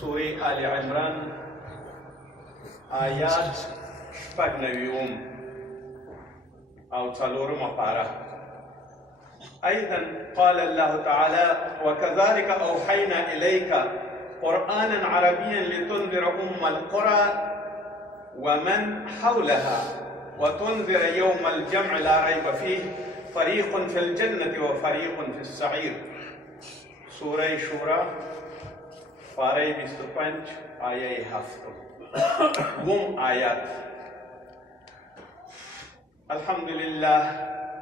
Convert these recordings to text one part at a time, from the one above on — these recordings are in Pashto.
سورة آل عمران آيات شپږ نوي أو څلورم پاره. أيضا قال الله تعالى: وكذلك أوحينا إليك قرآنا عربيا لتنذر القرى ومن حولها وتنذر يوم الجمع لا ريب فيه فريق في الجنة وفريق في السعير. سورة شورى پاره 25 آیه 7 وم آیات. الحمد لله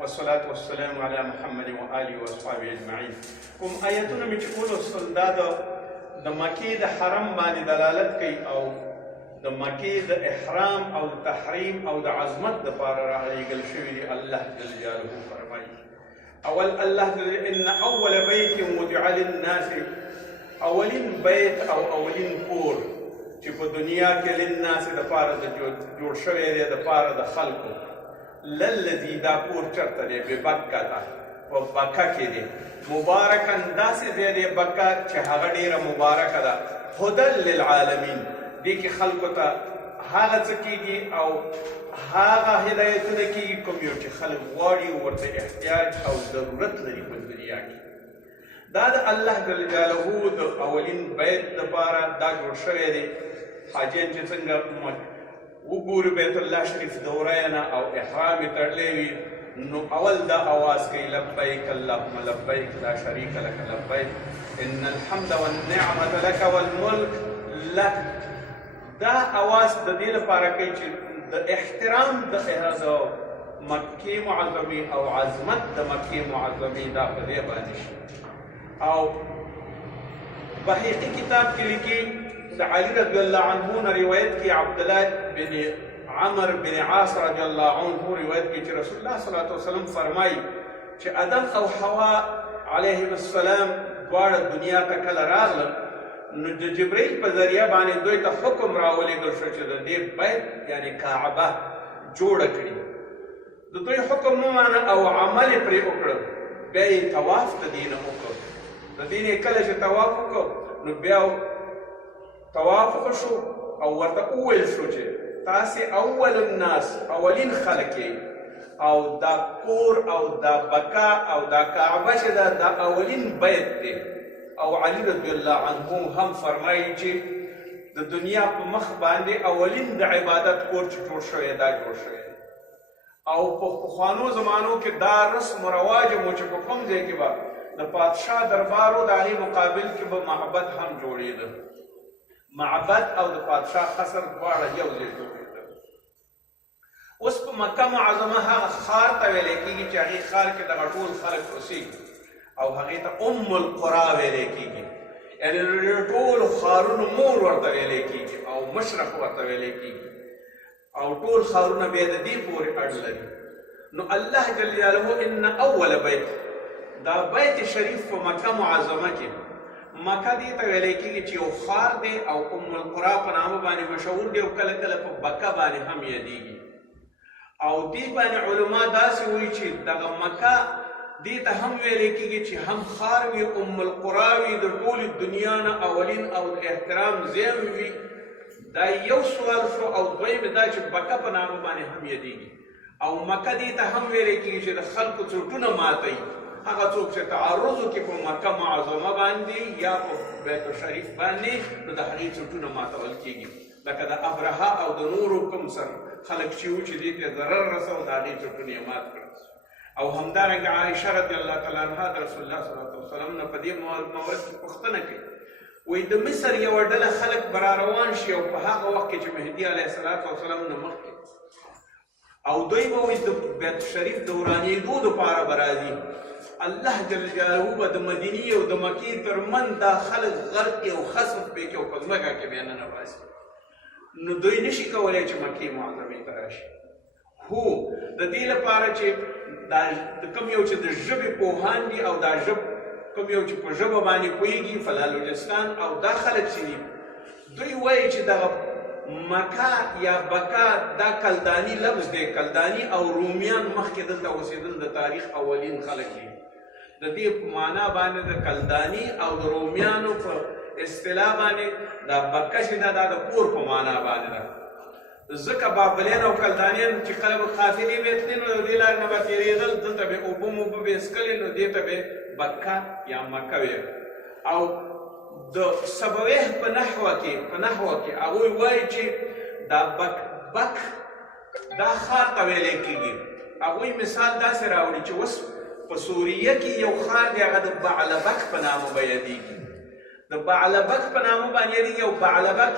والصلاة والسلام على محمد وآله وأصحابه أجمعين. کوم آیتونه مې چې ولوستل دا د مکې د حرم باندې دلالت کوي او د مکې د احرام او د تحریم او د عظمت دپاره راغلېږل شوي دي. الله جل جلاله فرمایي اول الله ان اول بیت وضع للناس، اولین بیت او اولین کور چې په دنیا کې للناس دپاره جوړ شوی دی دپاره د خلکو للذي دا کور چرته دی ببکه په بکه کې دی مبارکا داسې ځای دی بکه چې هغه ډېره مبارکه ده هدى للعالمین. دې کې خلکو ته هغه څه کېږي او هغه هدایتونه کېږي کوم یو چې خلک غواړي ورته احتیاج او ضرورت لري په دنیا کې. دا د الله جل جلاله د اولین بیت دپاره دا جوړ شوی دی. حاجیان چې څنګه وګوري بیت الله شریف دوره نه او احرام یې تړلی وي نو اول دا اواز کوي لبیک اللهم لبیک لا شریک لک لبیک ان الحمد والنعمة لک والملک لک. دا اواز د دې لپاره کوي چې د احترام د مکې معظمې او عظمت د مکې معظمې دا په دې باندې شي. او بهیقي کتاب کې لیکي د علي رضی الله عنه نه روایت کې عبدالله بن عمر بن عاص رضی الله عنه روایت کې چې رسول الله صلی الله علیه وسلم فرمایي چې آدم او حوا علیهم السلام دواړه دنیا ته کله راغلل نو د جبرئیل په ذریعه باندې دوی ته حکم راولېږل شو چې د دې بیت یعنی کعبه جوړه کړي. د دوی حکم ومانه او عمل یې پرې وکړه. بیا یې طواف د دې نه وکړ. د دې نه کله چې طواف وکړ نو بیا طواف وشو او ورته وویل شو چې تاسې اول الناس اولین خلک یې او دا کور او دا بکا او دا کعبه چې دا اولین بیت دی. او علي رضی الله عنه هم فرمایي چې د دنیا په مخ باندې اولین د عبادت کور چې جوړ شوی دا جوړ شوی او په پخوانو زمانو کې دا رسم رواج مو چې په کوم ځای کې به د پادشاه دربارو د هغې مقابل کې به معبد هم جوړېده. معبد او د پادشاه قصر دواړه یو ځای جوړېدل. اوس په مکه معظمه هغه ښار ته ویلی کېږي چې هغې ښار کې دغه ټول خلک اوسېږي او هغې ته القرى ویلی کېږي. یعنې د ټولو ښارونو مور ورته ویلی کېږي او مشرق ورته ویلی کېږي او ټول ښارونه بیا د دې پورې اړ لري. نو الله جل جلاله ان اول بیت دا بیت شریف په مکه معظمه کې مکه دې ته ویلی کېږي چې یو ښار دی او القرى په نامه باندې مشهور دی او کله کله په بکه باندې هم یادېږي. او دې باندې علما داسې وایي چې دغه مکه دې ته هم ویلی کېږي چې هم ښار وي القرى وي د ټولې دنیا نه اولین او د احترام ځای وي. دا یو سوال شو. او دویم دا چې بکه په نامه باندې هم یادېږي او مکه دې ته هم ویلی کېږي چې د خلکو څوټونه ماتوي. هغه څوک چې تعرض وکړي په مکه معظمه باندې یا په بیت شریف باندې نو د هغې څوټونه ماتول کېږي لکه د ابرهه او د نورو کوم خلک چې وو چې دې ته ضرر رسو د هغې څوټونه یې مات کړل. او همدارنګه عایشه رضی الله تعالی عنها د رسول الله صلی الله علیه وسلم نه په دې مورد کې پوښتنه کوي وایي د مصر یوه ډله خلک به را روان شي او په هغه وخت کې چې مهدي علیه السلام نه مخکې او دوی به وایي د بیت شریف د ورانېدو دپاره به راځي. الله جل جلاله به د مدینې او د مکې ترمنځ دا خلک غرق او خسف پرې کړي او په ځمکه کې بیا ننباسي. نو دوی نشي کولی چې مکې معظمې ته راشي. هو د دې لپاره چې د کوم یو چې د ژبې پوهان دي او دا کوم یو چې په ژبه باندې پوهېږي فلالوجستان او دا خلک چې دي دوی وایي چې دغه مکه یا بکا دا کلداني لفظ دی. کلداني او رومیان مخکې دلته اوسېدل د تاریخ اولین خلک دي. د دې په معنا باندې د کلداني او د رومیانو په اصطلاح باندې دا بکه چې دا د کور په معنا باندې ده ځکه بابلیان او کلدانیان چې کله به قافلې به تلې نو د دې لارې نه به تېرېدل دلته به اوبه موبه به څښلې نو دې ته به بکه یا مکه ویل او د سبویه په نحوه کې هغوی وایي چې دا بک دا ښار ته ویلی کېږي هغوی مثال داسې راوړي چې اوس په سوریه کې یو ښار دی هغه د بعلبک په نامه به یادېږي د بعلبک په نامه باندې یادېږي او بعلبک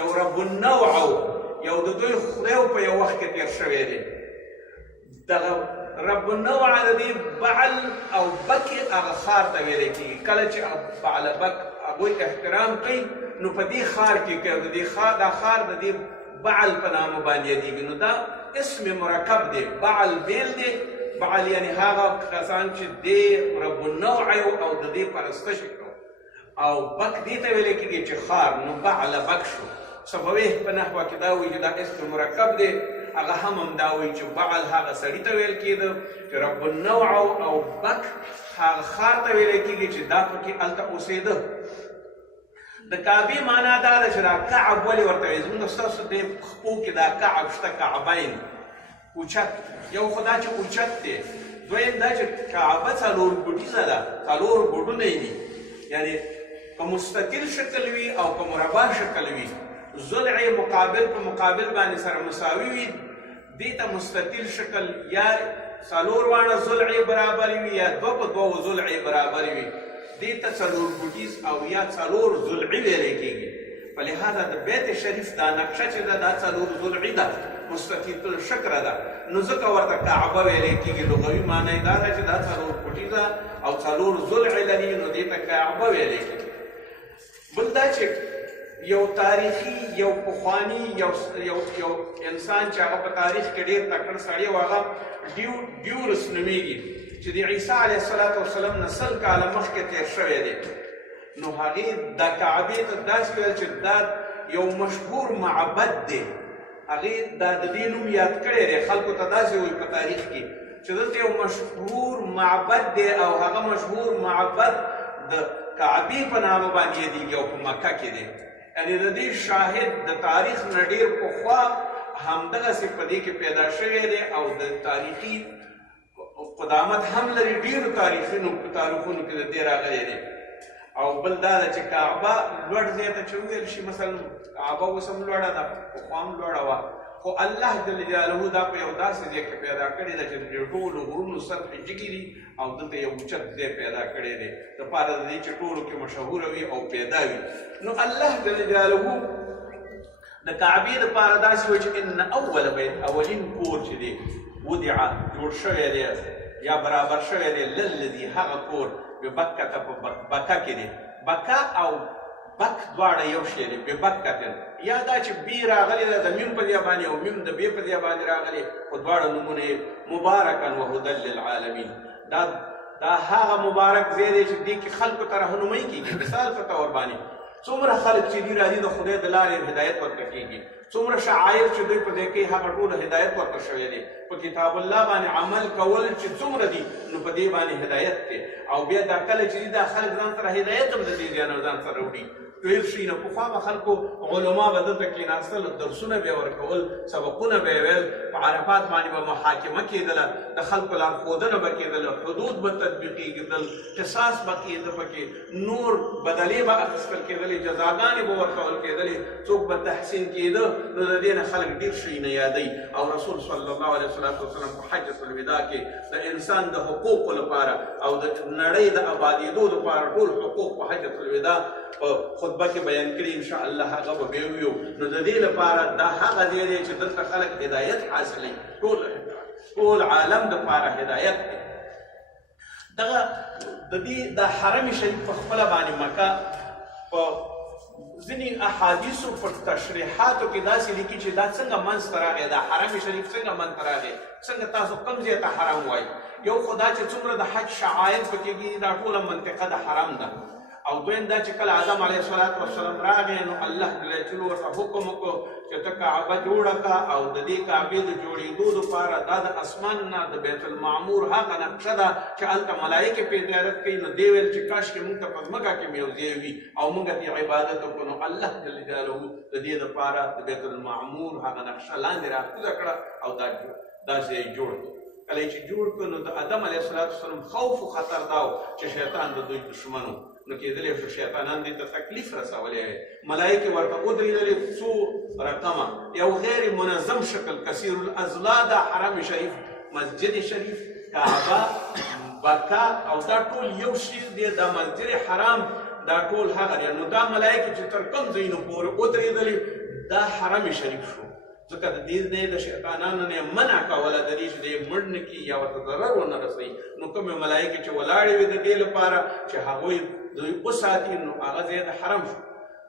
یو رب النوع یو د دوی خدای په یو وخت کې تېر شوی دی دغه رب النوع د دې بعل او بکې هغه ښار ته ویلی کېږي کله چې بعلبک هغوی احترام کوي نو په دې ښار کې کوي دا ښار د دې بعل په نامه باندې یادېږي نو دا اسم مرکب دی بعل بیل دی بعل یعنی هغه کسان چې دې رب النوع او د دې پرستش کوي او بک دې ته ویلی کېږي چې ښار نو بعلبک شو سبویه په نحوه کې دا وایي چې دا اسم مرکب دی هغه هم دا وایي چې بعل هغه سړي ته ویل کېده چې رب النوع او بک هغه ښار ته ویلی کېږي چې دا پکې هلته اوسېده د کعبې معنا دا ده چې دا کعب ولې ورته وایي زموږ ستاسو دې پښو کې دا کعب شته کعبین اوچت یو خو دا چې اوچت دی دویم دا چې کعبه څلور ګوټیزه ده څلور ګوټونه یې دي یعنې که مستطیل شکل وي او که مربع شکل وي ضلع مقابل په مقابل باندې سره مساوي وي دې ته مستطیل شکل یا څلور واړه ضلع برابر وي یا دوه په دوه ضلع برابر وي دې ته څلور ګوټیز او یا څلور ضلعي ویلی کېږي په لحاظه د بیت شریف دا نقشه چې ده دا څلور ضلعي ده مستطیل الشکله ده نو ځکه ورته کعبه ویلی کېږي لغوي معنی یې دا ده چې دا څلور ګوټیزه او څلور ضلع لري نو دې ته کعبه ویلی کېږي بل دا چې یو تاریخي یو پخواني یو انسان چې هغه په تاریخ کې ډېر تکړه سړی و هغه ډیورس نومیږي چې د عیسی علیه السلام نه سل کاله مخکې تېر شوی دی نو هغې د کعبې ته داسې ویل چې دا یو مشهور معبد دی هغې دا د دې نوم یاد کړی دی خلکو ته داسې وایي په تاریخ کې چې دلته یو مشهور معبد دی او هغه مشهور معبد د کعبې په نامه باندې یادېږي او په مکه کې دی یعنې د دې شاهد د تاریخ نه ډېر پخوا همدغسې په دې کې پیدا شوی دی او د تاریخي قدامت هم لري ډېرو تاریخونو کې د دې راغلی دی او بل دا ده چې کعبه لوړ ځای ته چې وویل شي مثلا کعبه اوس هم لوړه ده پخوا هم لوړه وه خو الله جل جلاله دا په یو داسې ځای کې پیدا کړې ده چې د ټولو غرونو سطحې جګې دي او دلته یو اوچت ځای پیدا کړی دی دپاره د دې چې ټولو کې مشهوره وي او پیدا وي نو الله جل جلاله د کعبې دپاره داسې وایي چې ان اول بیت اولین کور چې دی ودع جوړ شوی دی یا برابر شوی دی للذي هغه کور ببکه ته په بکه کې دی بکه او بک دواړه یو شی دی ببکه یا دا چې بی راغلی ده د میم په ځای باندې او میم د بې په ځای باندې راغلی خو دواړه نومونه یې مبارکا وهدى للعالمین دا هغه مبارک ځای دی چې دې کې خلکو ته رهنمایي کېږي مثال په طور باندې څومره خلک چې دي راځي د خدای د لارې هدایت ورته کېږي څومره شعایر چې دوی په دې کې هغه ټول هدایت ورته شوی دی په کتاب الله باندې عمل کول چې څومره دي نو په دې باندې هدایت دی او بیا دا کله چې دا خلک ځان سره هدایت هم د دې ځای نه ځان سره وړي ډېر شي نه پخوا به خلکو علما به دلته کېناستل درسونه به یې ورکول سبقونه به یې ویل په عرفات باندې به محاکمه کېدله د خلکو لارښودنه به کېدله حدود به تطبیقېدل قصاص به کېده پکې نور بدلې به اخیستل کېدلې جزاګانې به ورکول کېدلې څوک به تحسین کېده نو د دې نه خلک ډېر شي نه یادوي او رسول صلی الله علیه وسلم په حجة الوداع کې د انسان د حقوقو لپاره او د نړۍ د آبادېدو لپاره ټول حقوق په حجة الوداع په خطبه کې بیان کړي انشاءالله هغه به بیا ویو نو د دې لپاره دا هغه ځای دی چې دلته خلک هدایت حاصلوي ټول عالم دپاره هدایت دی دغه د دې د حرم شریف په خپله باندې مکه په ځینې احادیثو په تشریحاتو کې داسې لیکي چې دا څنګه منځته راغی دا حرم شریف څنګه منځته راغی څنګه تاسو کوم ځای ته حرم وایي یو خو دا چې څومره د حج شعایر پکې دي دا ټوله منطقه د حرم ده او دویم دا چې کله آدم علیه السلام راغی نو الله جل جلاله ورته حکم وکړو چې ته کعبه جوړه کړه او د دې کعبې د جوړېدو دپاره دا د اسمان نه د بیت المعمور هغه نقشه ده چې هلته ملایکې پرې زیارت کوي. نو دی ویل چې کاشکې موږ ته په ځمکه کې مې یو ځای وي او موږ پرې عبادت وکړو. نو الله جل جلاله د دې دپاره د بیت المعمور هغه نقشه لاندې راکوزه کړه او دا ځای جوړ کړو. کله چې جوړ کړو نو د آدم علیه السلام خوف و خطر دا و چې شیطان د دوی دشمن و. نو کېدلی شو شیطانان دې ته تکلیف رسولی وی. ملایکې ورته ودرېدلې څو رقمه یو غیر منظم شکل کثیر الاضلاع دا حرم شریف مسجد شریف کعبه بکا او دا ټول یو شی دی. دا مسجد حرام دا ټول هغه دی. نو دا ملایکې چې تر کوم ځایونو پورې ودرېدلې دا حرم شریف شو. ځکه د دې نه د شیطانانو نه منع کوله د دې چې دی مړ نه کړي یا ورته ضرر ونه رسوي. نو کومې ملایکې چې ولاړې وي د دې لپاره چې هغوی دوی وساتي نو هغه ځای د حرم شو.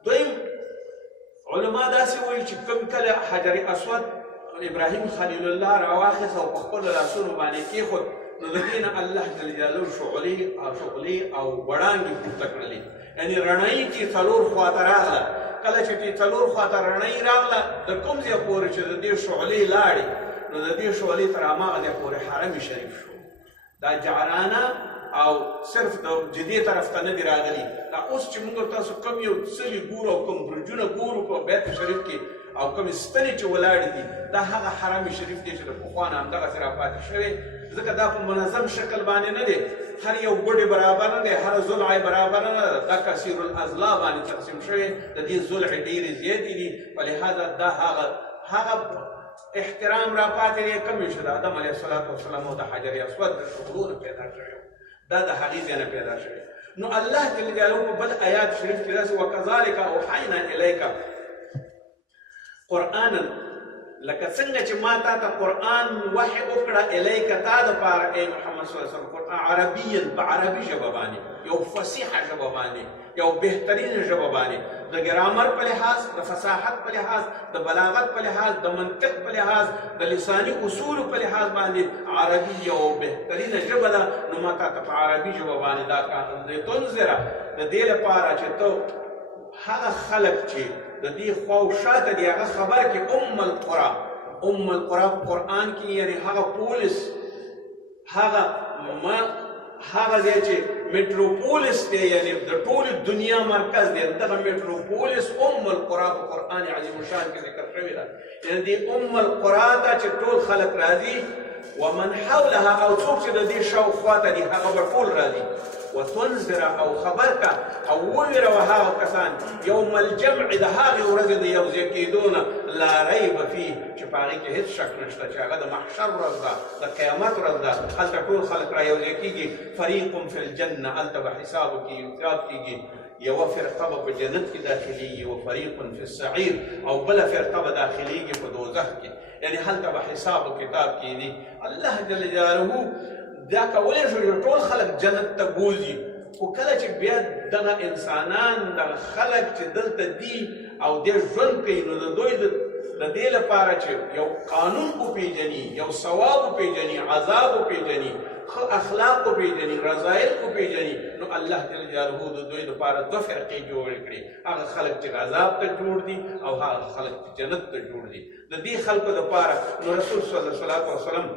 دویم علما داسې وایي چې کوم کله حجر اسود ابراهیم خلیل الله راواخیست او په خپلو لاسونو باندې کېښود نو د دې نه الله جل جلاله شعلې او وړانګې پورته کړلې. یعنې رڼایي چې څلور خواته راغله. کله چې څلور خواته رڼایي راغله د کوم ځای پورې چې د دې شعلې لاړې نو د دې شعلې تر هماغه ځای پورې حرم شریف شو. دا جعرانه او صرف د جدي طرف ته نه دي راغلي. دا اوس چې موږ تاسو کوم یو څلي ګورو او کوم برجونه ګورو په بیت شریف کې او کومې ستنې چې ولاړې دي دا هغه حرم شریف دی چې د پخوا نه همدغسې راپاتې شوی. ځکه دا په منظم شکل باندې نه دی. هر یو ګوډې برابر نه دی، هر ضلع برابر نه ده. دا کثیر الاضلاع باندې تقسیم شوی. د دې ضلع ډېرې زیاتې دي. په لحاظه دا هغه احترام راپاتې دی کوم چې د آدم علیه السلام او د حجر اسود د شغلونو پیدا شوی دا د هغې ځای نه پیدا شوی. نو الله جل جلاله په بل آیات شریف کې داسې وکذلک اوحینا الیک قرآنا لکه څنګه چې ما تا ته قرآن وحی وکړه الیک تا دپاره ای محمد صلی الله علیه وسلم قرآن عربیا په عربي ژبه باندې یو فصیحه ژبه باندې یو بهترین ژبه باندې د ګرامر په لحاظ د فصاحت په لحاظ د بلاغت په لحاظ د منطق په لحاظ د لساني اصولو په لحاظ باندې عربي یو بهترینه ژبه ده. نو ما تا ته په عربي ژبه باندې دا کار لتنذره د دې لپاره چې ته هغه خلک چې د دې خوا او شاته دي هغه خبر کې ام القرى په قرآن کې یعنې هغه پولس هغه ځای چې میټروپولس دی یعنې د ټولې دنیا مرکز دی دغه میټروپولس ام القرى په قرآن عظیم الشان کې ذکر شوې ده. یعنې دې ام القرى ته چې ټول خلک راځي ومن حولها او څوک چې د دې شاوخوا ته دي هغه به ټول راځي. وتنذر او خبر کا او وویروه هغه کسان یوم الجمع د هغې ورځې د یو ځای کېدو نه لا ریب فيه چې په هغې کې هېڅ شک نشته چې هغه د محشر ورځ ده د قیامت ورځ ده. هلته ټول خلک را یو ځای کېږي. فریق فی الجنه هلته به حساب کېږي. یوه فرقه به په جنت کې داخلېږي وفریق فی السعیر او بله فرقه به داخلېږي په دوزخ کې. یعنې هلته به حساب و کتاب کېږي. الله جل جلاله دا کولی شو چې ټول خلک جنت ته بوځي خو کله چې بیا دغه انسانان دغه خلک چې دلته دي او دې ژوند کوي نو د دوی د دې لپاره چې یو قانون وپېژني یو ثواب وپېژني عذاب وپېژني ښه اخلاق وپېژني رضایل وپېژني نو الله جل جلاله د دوی لپاره دوه فرقې جوړې کړي. هغه خلک چې عذاب ته جوړ دي او هغه خلک چې جنت ته جوړ دي. د دې خلکو لپاره نو رسول صلی الله علیه وسلم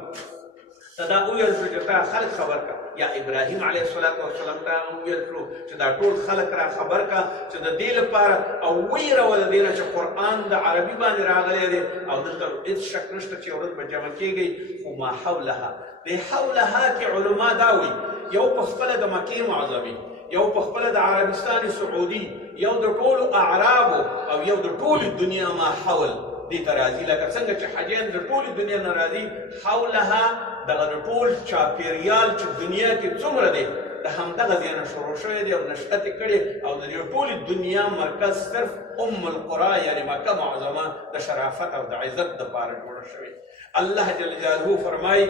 ته دا وویل شو چې تا خلک خبر کا یا ابراهیم علیه السلام ته وویل شو چې دا ټول خلک را خبر کا چې د دې لپاره او ویروه د دې نه چې قرآن د عربي باندې راغلی دی او دلته هېڅ شک نشته چې ورځ به جمع کېږي. خو ما حولها دې حولها کې علما دا وایي یو په خپله د مکې معظمې یو په خپله د عربستان سعودي یو د ټولو اعرابو او یو د ټولې دنیا ما حول دې ته راځي. لکه څنګه چې حجیان د ټولې دنیا نه راځي حولها دغه د ټول چاپېریال چې دنیا کې څومره دی د همدغه ځای نه شروع شوی دی او نشأت یې کړې او د دې ټولې دنیا مرکز صرف ام القرى یعنې مکه معظمه د شرافت او د عزت دپاره جوړه شوې. الله جل جلاله فرمایي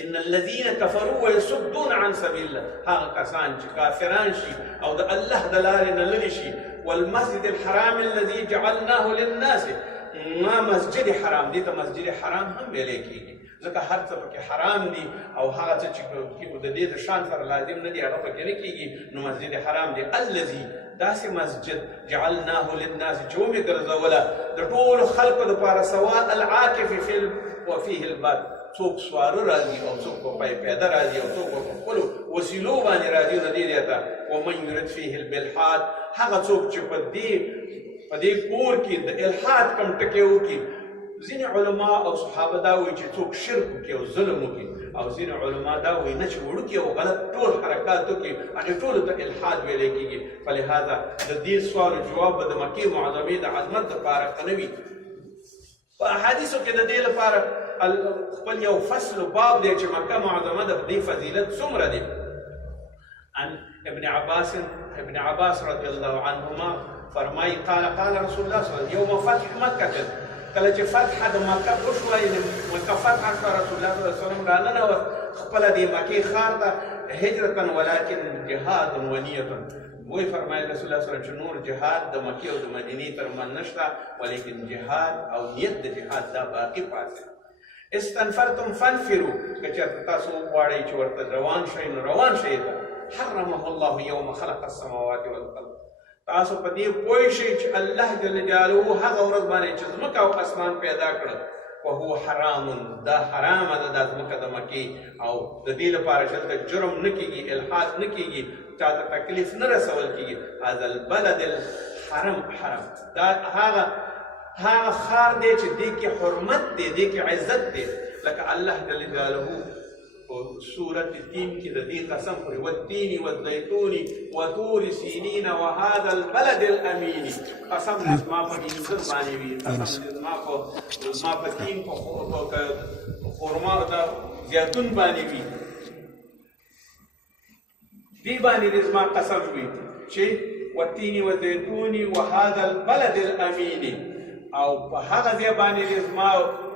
ان الذين كفروا ويصدون عن سبيل الله هغه کسان چې کافران شي او د الله د لارې نه لرې شي والمسجد الحرام الذي جعلناه للناس ما مسجد حرام دې ته مسجد حرام هم ویلی کېږي ځکه هر څه پکې حرام دي او هغه څه چې د دې د شان سره لازم نه دي هغه پکې نه کېږي، نو مسجد حرام دی. الذي داسې مسجد جعلناه للناس چې ومې ګرځوله د ټولو خلکو دپاره سواء العاکف وفيه الباد، څوک سواره راځي او څوک په پیاده راځي او څوک په خپلو وسیلو باندې راځي، نو دې دی ته ومن یرد فيه البلحاد، هغه څوک چې په دې کور کې د الحاد کم ټکي وکړي. ځینې علما او صحابه دا وایي چې څوک شرک وکړي او ظلم وکړي، او ځینې علما دا وایي نه چې وړوکي او غلط ټول حرکات وکړي هغې ټولو ته الحاد ویلی کېږي. فلهذا د دې سوال و جواب به د مکې معظمې د عظمت دپاره ښه نه وي. په احادیثو کې د دې لپاره خپل یو فصل و باب دی چې مکه معظمه د دې فضیلت څومره دی. عن ابن عباس رضی الله عنهما فرمایي قال رسول الله صلی الله علیه وسلم یوم فتح مکه، کله چې فتح د مکه وشوه، مکه فتح شوه، رسول الله صلی الله علیه وسلم راننوت خپله دې مکې ښار ته هجرة ولکن جهاد ونیة. وی فرمایل رسول الله صلی الله علیه وسلم چې نور جهاد د مکې او د مدینې ترمنځ نشته، ولیکن جهاد او نیت د جهاد دا باقي پاتې. استنفرتم فانفروا، که چېرته تاسو وغواړئ چې ورته روان شئ نو روان شئ. حرمه الله یوم خلق السماوات والارض، تاسو په دې پوه شئ چې الله جل جلاله هغه ورځ باندې چې ځمکه او اسمان پیدا کړل، وهو حرام، دا حرامه ده دا ځمکه د مکې، او د دې لپاره چې دلته جرم نه کېږي، الحاد نه کېږي، چاته تکلیف نه رسول کېږي. هذا البلد الحرم، حرم دا هغه ښار دی چې دې کې حرمت دی، دې کې عزت دی. لکه الله جل جلاله سورة التين کې د دې قسم خوري والتين والزيتون وطور سينين وهذا البلد الأمين. قسم دې زما په انځر باندې وي، قسم دې زما په تین په خرما د زیتون باندې وي، دې باندې دې زما قسم وي چې والتين والزيتون وهذا البلد الأمين، او په هغه ځای باندې دې زما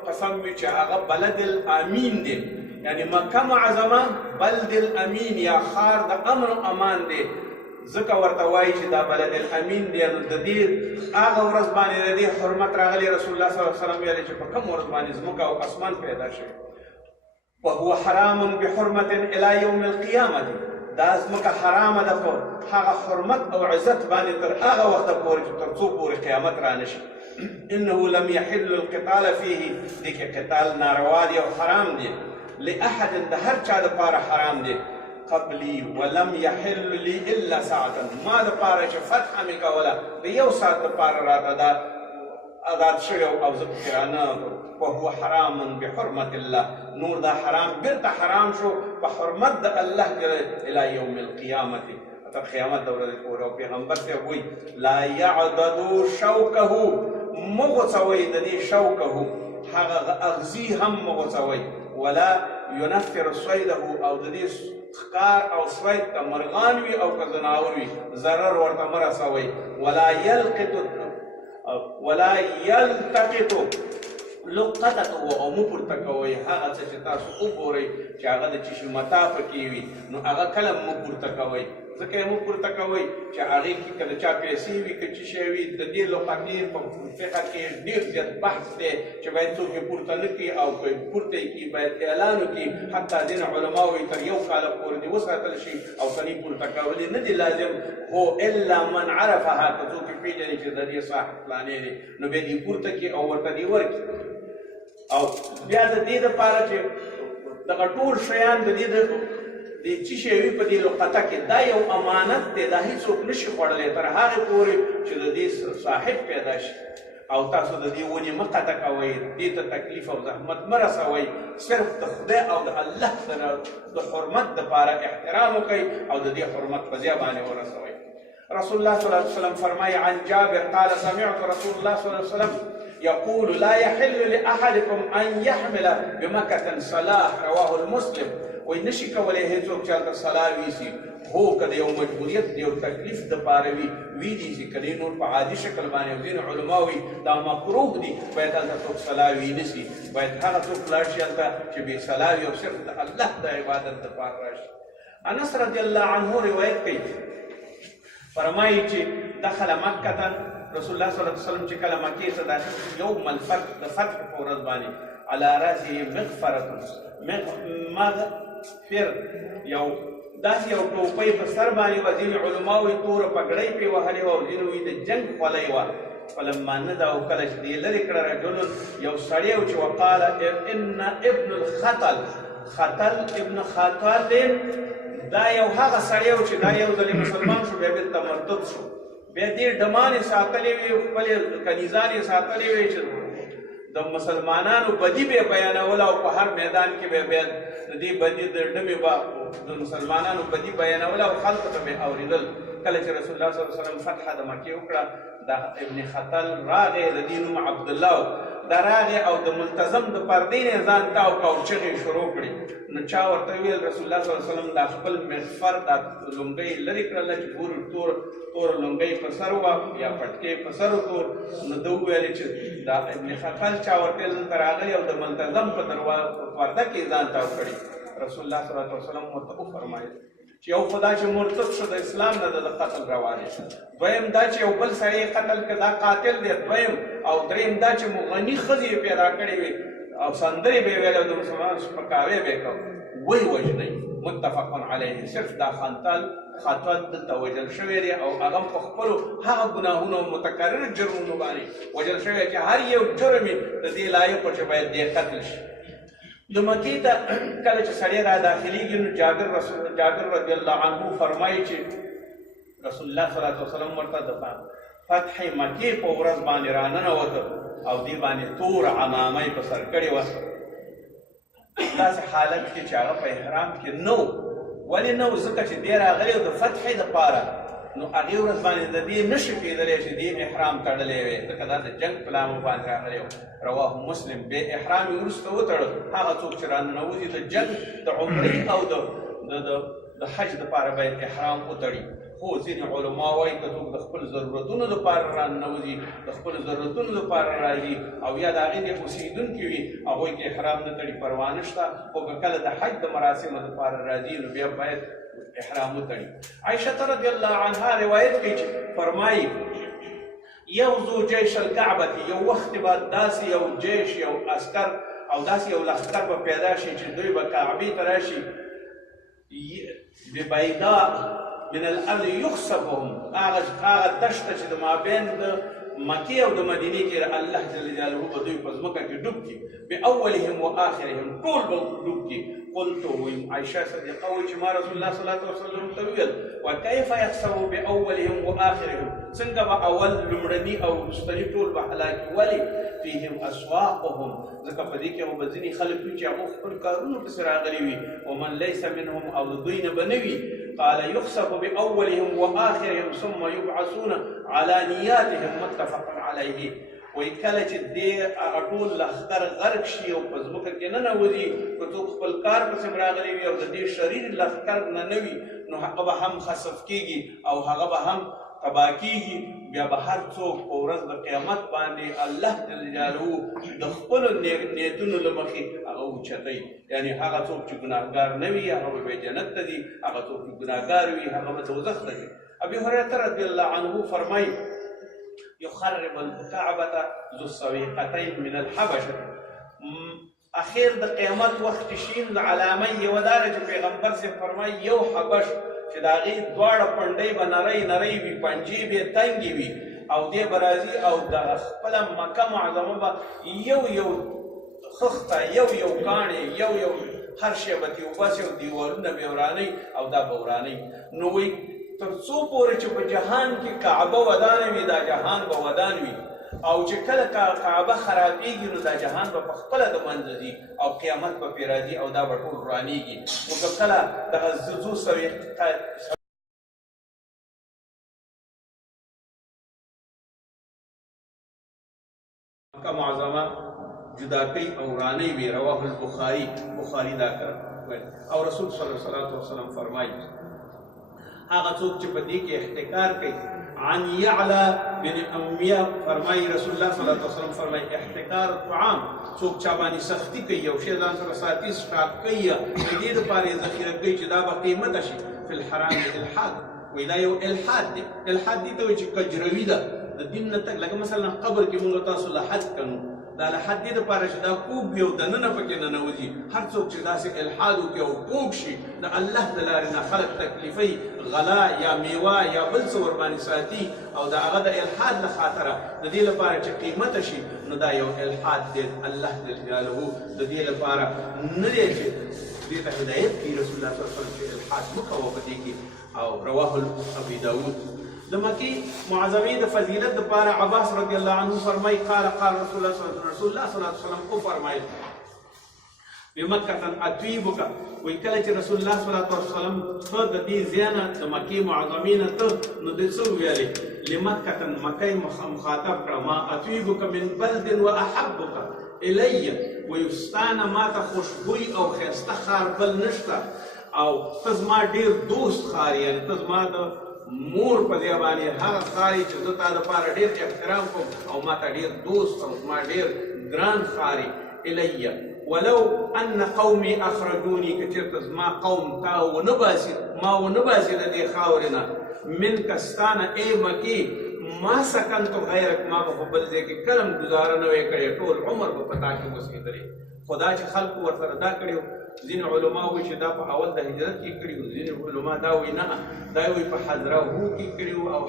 قسم وي چې هغه بلد الامین دی، یعنی مکه معظمه بلد الامین یا ښار د امن و امان دی. ځکه ورته وایي چې دا بلد الامین دی، نو د دې هغه ورځ باندې د دې حرمت راغلی. رسول الله صلی الله علیه وسلم ویلي چې په کوم ورځ باندې ځمکه او اسمان پیدا شوي. وهو حرام بحرمة الى یوم القیامة، دا ځمکه حرامه ده په هغه حرمت او عزت باندې تر هغه وخته پورې چې تر څو پورې قیامت را نشي. انه لم يحل القتال فيه، دې کې قتال ناروا دی او حرام دی. لأحد د هر چا دپاره حرام دی. قبلي ولم يحل لي الا ساعة، ما دپاره چې فتح مې کوله د یو ساعت دپاره راته دا آزاد شوی او زه پکې رانه. وهو حرام بحرمة الله، نور دا حرام بیرته حرام شو په حرمت د الله الى یوم القیامة، تر قیامت د ورځې پورې. او پیغمبر صاحب وایي لا يعضدوا شوکه، مه غوڅوئ د دې شوکه، هغه اغزي هم مه غوڅوئ. ولا ينفر صيده، او د دې ښکار او صید که مرغان وي او که زناور وي ضرر ورته مه رسوئ. ولا يلتقط لقطته، او مه پورته کوئ هغه څه چې تاسو وګورئ چې هغه د چشي متا پکې وي، نو هغه کله مه پورته کوئ. ځکه یې مه پورته کوئ چې هغې کې که د چا پیسې وي که څه شی وي. د دې لقطې په فقه کې ډېر زیات بحث دی چې باید څوک یې پورته نه کړي، او که یې پورته یې کړي باید اعلان وکړي. حتی ځینې علما وایي تر 1 کال پورې دې وساتل شي او که نه یې پورته کولې نه دي لازم. هو الا من عرفها، که څوک یې پېژني چې د دې صاحب فلانې دی، نو بیا دې پورته کړي او ورته دې ورکړي. او بیا د دې دپاره چې دغه ټول شیان د دې چې شی وي په دې لقطه کې دا یو امانت دی، دا هېڅوک نشي خوړلی تر هغې پورې چې د دې صاحب پیدا شي. او تاسو د دې ونې مه قطع کوئ، دې ته تکلیف او زحمت مه رسوئ، صرف د خدای او د الله د حرمت دپاره احترام وکئ او د دې حرمت په ځای باندې ورسوئ. رسول الله صلی الله علیه وسلم فرمایي عن جابر قال سمعت رسول الله صلی الله علیه وسلم يقول لا يحل لأحدكم أن يحمل بمكة صلاة، رواه المسلم. وی نشي کولی هیڅوک چې هلته صلاح ویسي، هو که د یو مجبوریت د یو تکلیف دپاره وي دي چې که نور په عادي شکل باندې. او ځینې علما وایي دا مکروه دي، باید هلته څوک صلاح وي نسي، باید هغه څوک لاړ شي هلته چې بې صلاح وي او صرف د الله د عبادت دپاره راشي. انس رضی الله عنه روایت کوي، فرمایي چې دخل مکة رسول الله صلی الله علیه وسلم چې کله مکې ته داخل شو یوم الفتح، د فتح په ورځ باندې، على راسه مغفرة مغفر یو داسې یو ټوپۍ په سر باندې وه، ځینې علماو یې توره پګړۍ پرې وهلې وه او ځینې وایي د جنګ خولۍ وه. فلما ندعوا کله چې دې لرې کړه رجل یو سړی و چې وقال ان ابن الخطل ابن خطل دا یو هغه سړی و چې دا یو ځلې مسلمان شو بیا بېرته مرتد شو، بیا دې ډمانې ساتلې وې، خپلې کنیزانې ساتلې وې چې د مسلمانانو بدي به بیانول او په هر میدان کې به بیا د دې بدي د ډمې به د مسلمانانو بدي بیانول او خلکو ته به اورېدل. کله چې رسول الله صلی الله علیه وسلم فتح د مکې وکړه، دا ابن خطل راغی، د دې نوم عبدالله و، دا راغی او د ملتزم د پردې نه ځان تاو کا او چغې شروع کړې. نو چا ورته ویل رسول الله صلی الله علیه وسلم دا خپل مغفر دا لونګۍ لرې کړله چې تور لونګۍ په سر وه یا پټکې په سر تور. نو ده وویل چې دا ابن خطل چا ورته دلته راغی او د ملتزم په پرده کې ځان تاو کړي. رسول الله صلی الله علیه وسلم ورته وفرمایل چې یو خدا چې مرتد شو د اسلام نه د قتل روانې شو، دویم دا چې یو بل سړی قتل کړه دا قاتل دی، دویم او دریم دا چې غني ښځې پیدا کړې وي او سندرې به یې ویلې او د مسلمانانو سپکاوی به یې کوه، ویې وژنئ. متفق علیه. صرف دا خطل دلته وژل شوی دی او هغه په خپلو هغه ګناهونو متکرر جرمونو باندې وژل شوی چې هر یو جرم یې د دې لایق و چې باید دې قتل شي. د مکې ته کله چې سړی را داخلېږي نو جابر رضی الله عنه فرمایي چې رسول الله صلی الله علیه وسلم ورته د فتح مکې په ورځ باندې راننوته او دې باندې تور عمامه یې په سر کړې وه. داسې حالت کې چې هغه په احرام کې نه و. ولې نه و؟ ځکه چې دې راغلی د فتحې دپاره، نو هغې ورځ باندې د دې نشي کېدلی چې دې احرام تړلی وی، ځکه دا د جنګ په لامل باندې راغلی و. رواه مسلم. بې احرام یې وروسته وتړه. هغه څوک چې راننوځي د جنګ د عمرې او د حج دپاره باید احرام وتړي. خو ځینې علما وایي که څوک د خپل ضرورتونو دپاره راننوځي، د خپلو ضرورتونو دپاره راځي او یا د هغې نه اوسېدونکي وي، هغوی کې احرام نه تړي، پروا نشته. خو که کله د حج د مراسمو دپاره راځي نو بیا باید احرام وتړي. عائشة رضی الله عنها روایت کوي چې فرمایي یغزو جیش الکعبة، یو وخت به داسې یو جیش، یو عسکر او داسې یو لښکر به پیدا شي چې دوی به کعبې ته راشي. ببیضاء من الارض یخسفهم، هغه دشته چې د مابین د مکې او د مدینې کې الله جل جلاله به دوی په ځمکه کې ډوب کړي. باولهم و آخرهم، ټول به ډوب کړي. قلت عائشة صدیقه وایي چې ما رسول الله صلی الله علیه وسلم ته وویل وکیف یخسف باولهم و آخرهم، څنګه به اول لومړني او وروستني ټول به هلاکي؟ ولې؟ فیهم اسواقهم، ځکه په دې کې به ځینې خلک وي چې هغو خپل کارونو پسې راغلي وي. ومن لیس منهم، او د دوی نه به نه وي. قال يخسف باولهم و آخرهم ثم يبعثون على نیاتهم. متفق علیه. وایي کله چې دې هغه ټول لښکر غرق شي او په ځمکه کې ننوځي، که څوک خپل کار پسې راغلی وي او د دې شریر لښکر نه نه وي، نو هغه به هم خسف کېږي او هغه به هم تباه کېږي. بیا به هر څوک په ورځ د قیامت باندې الله جل جلاله د خپلو نیتونو له مخې هغه اوچتوي. یعنې هغه څوک چې ګناهګار نه وي هغه به جنت ته ځي، هغه څوک چې ګناهګار وي هغه به دوزخ ته ځي. ابي هريره رضی الله عنه فرمایي یخرب الکعبة ذو السویقتین من الحبشه. اخر د قیامت وخت شین علامه یوه دا ده چې پیغمبر صاحب فرمایي یو حبش چې د هغې دواړه پنډۍ به نری وي، پنجې به یې تنګې وي او دی به راځي او د خپله مکه معظمه به یو خښته، یو کاڼې، یو هر شی به ترې وباسي او دیوالونه به یې ورانوي او دا به ورانوي. نو وایي تر څو پورې چې په جهان کې کعبه ودانه وي دا جهان به ودان وي، او چې کله کعبه خرابېږي نو دا جهان به په خپله د منځه ځي او قیامت به پرې راځي او دا به ټول ورانېږي. نو که کله دغه ذو مکه معظمه جدا کوي او ورانوي وي. رواه البخاري. بخاري دا کړ او رسول صلی الله علیه وسلم فرمایي هغه څوک چې په دې کې احتکار کوي. عن يعلى بن امیہ فرمایي رسول الله صلی الله علیه وسلم فرمایي احتکار الطعام، څوک چا باندې سختی کوي، یو شی ځان سره ساتي، سټاک کوي، د دې دپاره یې ذخیره کوي چې دا به قیمته شي. فی الحرام الحاد، وایي دا یو الحاد دی. الحاد دې ته وایي چې کجروي ده، د دین نه تګ. لکه مثلا قبر کې موږ تاسو لحد کوو دا له حد دې دپاره چې دا کوږ وي او دننه پکې ننوځي هر څوک چې داسې الحاد وکړي او کوږ شي د الله د لارې نه خلک تکلیفوي غلا یا میوه یا بل څه ورباندې ساتي او د هغه د الحاد له خاطره د دې لپاره چې قیمته شي نو دا یو الحاد دی الله جل جلاله د دې لپاره نه دی چې دې ته هدایت کړي رسول الله صلی الله علیه وسلم چې الحاد مه کوه په دې کې او رواه ابي داود د مکې معظمې د فضیلت دپاره عباس رضی الله عنه فرمایي قال رسول الله صلی الله علیه وسلم وفرمایل بمکة اطیبک وایي کله چې رسول الله صلی الله علیه وسلم ته د دې ځای نه د مکې معظمې نه ته نو دې څه وویلې لمکة مکې مخاطب کړه ما اطیبک من بلد واحبک الی وایي ستا نه ماته خوشبوی او ښایسته ښار بل نشته او ته زما ډېر دوست ښار یعنې ته زما د مور په ځای باندې هغه ښار چې زه تا دپاره ډېر احترام کوم او ما ته ډېر دوست او زما ډېر ګران ښار الی ولو ان قومي اخرجوني که چېرته زما قوم تا ونه باسي ما ونه باسي د دې خاورې نه منک ستا نه ای مکې ما سکنتو غیرک ما به په بل ځای کې کله هم ګزاره نه وی کړې ټول عمر به په تا کې اوسېدلې خو دا چې خلکو ورسره دا کړي ځینې علما وایي چې دا په اول د هجرت کې کړي وو ځینې علما دا وایي نه دا وایي په حضرهو کې کړي وو او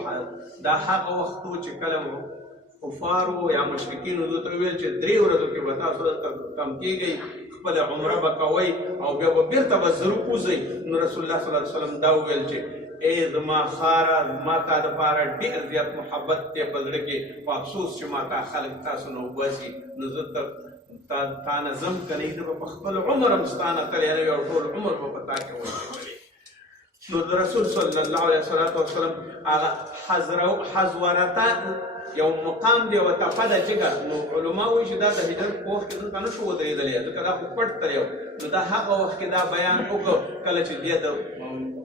دا هغه وخت و چې کله کفارو یا مشرکینو دوی ته ویل چې 3 ورځو کې به تاسو کم کېږئ خپله عمره به کوئ او بیا به بېرته به زر ووځئ نو رسول الله صلی الله علیه وسلم دا وویل چې ای زما خاره ما تا دپاره ډېر زیات محبت دی په زړه کې په افسوس چې ما تا خلک تاسو نه وباسي نو زه تا نه ځم که نه زه به په خپل عمر هم ستا نه تللی نه وي او ټول عمر به په تا کې ورسېدلی نو د رسول صلی الله علیه وسلم هغه حزورته یو مقام دی او تپه ده جګه نو علما وایي چې دا د هجرت په وخت کې دلته نه شو ودرېدلی ځکه دا خو پټ تللی و نو دا هغه وخت کې دا بیان وکړو کله چې دی د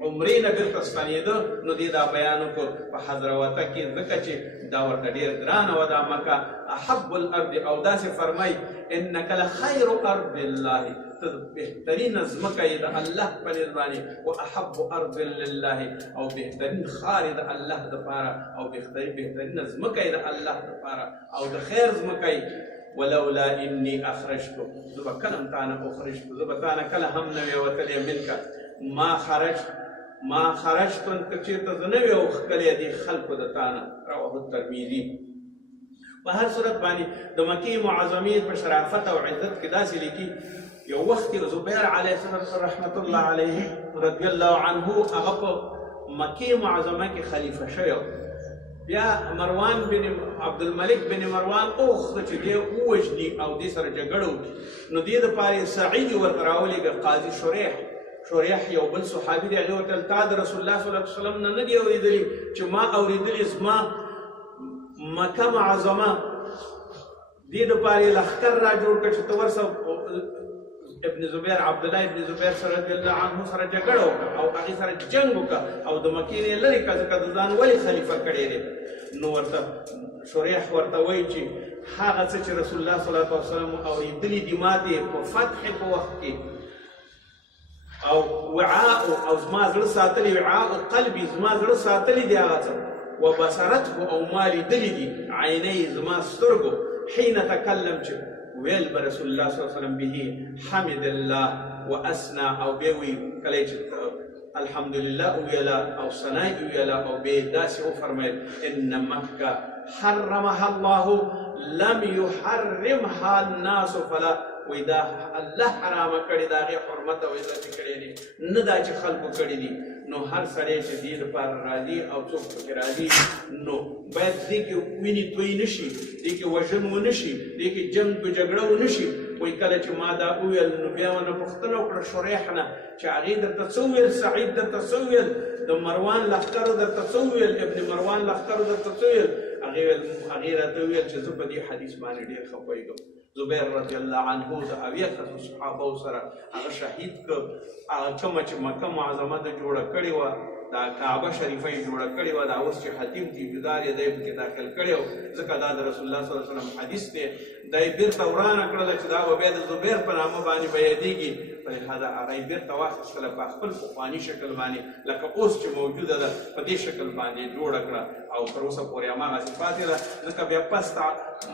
عمرې نه بېرته ستنېده نو دې دا بیان وکړو په حضروته کې ځکه چې دا ورته ډېر ګرانه وه دا مکه احب الارض او داسې فرمایي انک لخیر ارض الله ته بهترینه ځمکه یې د الله په نظ باندې و احب ارض لله او بهترین ښار یې د الله دپاره او بهترینه ځمکه یې د الله دپاره او د خیر ځمکه یې ولولا انی اخرجتو زه به کله هم تا نه اخرجتو زه به تا نه کله هم نه وی وتلی منکه ما خرجتو که چېرته زه نه وی اوښکلی دې خلکو د تا نه رواه الترمذي په هر صورت باندې د مکې معظمې په شرافت او عزت کې داسې لیکي یو وخت کې زبیر علیه السلام رحمت الله علیه رضی الله عنه هغه په مکې معظمه کې خلیفه شوی بیا مروان بن عبدالملک بن مروان اوخته چې دی ووژني او دې سره جګړه وکړي نو دې دپاره سعید ورته راولېږه قاضي شریح یو بل صحابي دی هغې ورته ویل تا د رسول الله صلی الله علیه وسلم نه دي اورېدلي چې ما اورېدلي زما مکه معظمه دې دپاره یې لښکر را جوړ کړ چې ته ورسه ابن زبیر عبدالله ابن زبیر سره رضی الله عنه سره جګړه وکړه او هغې سره جنګ وکړه او د مکې نه یې لرې کړه ځکه د ځان ولې خلیفه کړی دی نو ورته شریح ورته وایي چې هغه څه چې رسول الله صلی الله علیه وسلم اورېدلي دي ما دې په فتح په وخت کې او وعاء او زما زړه ساتلي وعاء قلبي زما زړه ساتلي دي هغه څه وبصرته او ما لیدلي دي عینۍ زما سترګو حين تکلم چې ویل به رسول الله صلی الله علیه وسلم به حمد الله واثنى او به وی کله چې الحمدلله ویلا او ثناء ویلا او به داسې وفرمایل ان مکه حرمها الله لم يحرمها الناس فلا وی دا الله حرامه کړې د هغې حرمت او عزت یې کړی دی نه دا چې خلکو کړي دي نو هر سړی چې دې دپاره راځي او څوک پکې راځي نو باید دې کې وینې توی نه شي دې کې وژن ونه شي دې کې جنګ و جګړه ونه شي وایي کله چې ما دا وویل نو بیا ونه پوښتنه وکړه شریح نه چې هغې درته څه وویل سعید درته څه وویل د مروان لښکرو درته څه وویل ابن مروان لښکرو درته څه وویل هغې راته وویل چې زه په دې حدیث باندې ډېر ښه پوهېږم زبیر رضی الله عنه د اویا کسو صحابو سره هغه شهید کړ هغه کومه چې مکه معظمه ده جوړه کړې وه دا کعبه شریفه یې جوړه کړې وه دا اوس چې حتیم تیفیدار یې دی پکې داخل کړی و ځکه دا د رسول الله صلی الله علیه وسلم حدیث دی دا یې بېرته ورانه کړله چې دا به بیا د زبیر په نامه باندې به یادېږي په لهذا هغه یې بېرته واخیستله په خپل پخواني شکل باندې لکه اوس چې موجوده ده په دې شکل باندې جوړه کړه او تر اوسه پورې هماغسې پاتې ده. ځکه بیا پس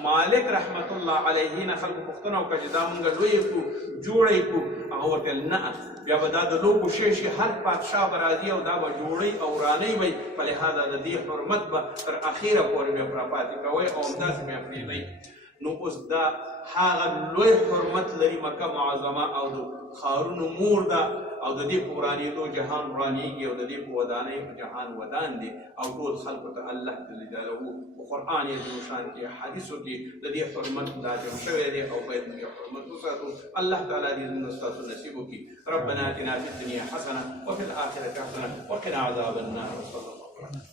مالک رحمت الله علیه نه خلکو پوښتنه وکړه چې دا مونږ لوی کړو جوړه یې کړو. هغه ورته ویل نه، بیا به دا د لوبو شی شي، هر پادشاه به راځي او دا به جوړی او رانۍ به یې، په لهذا د دې حرمت به تر اخیره پورې بیا پوره پاتې کوئ او همداسې بیا پرېږدئ. نو اوس دا هغه لوی حرمت لري مکه معظمه او د ښارونو مور ده او د دې په ورانېدو جهان ورانېږي او د دې په ودانۍ په جهان ودان دی او ټول خلکو ته الله جل جلاله په قرآن روښان کې حدیثو کې د دې حرمت لازم شوی دی او باید موږ حرمت وساتو. الله تعالی دې زموږ ستاسو نصیب وکړي. ربنا اتنا فی الدنیا حسنه وفي الاخرة حسنه وقنا عذاب النار. وصلی الله علیه وسلم.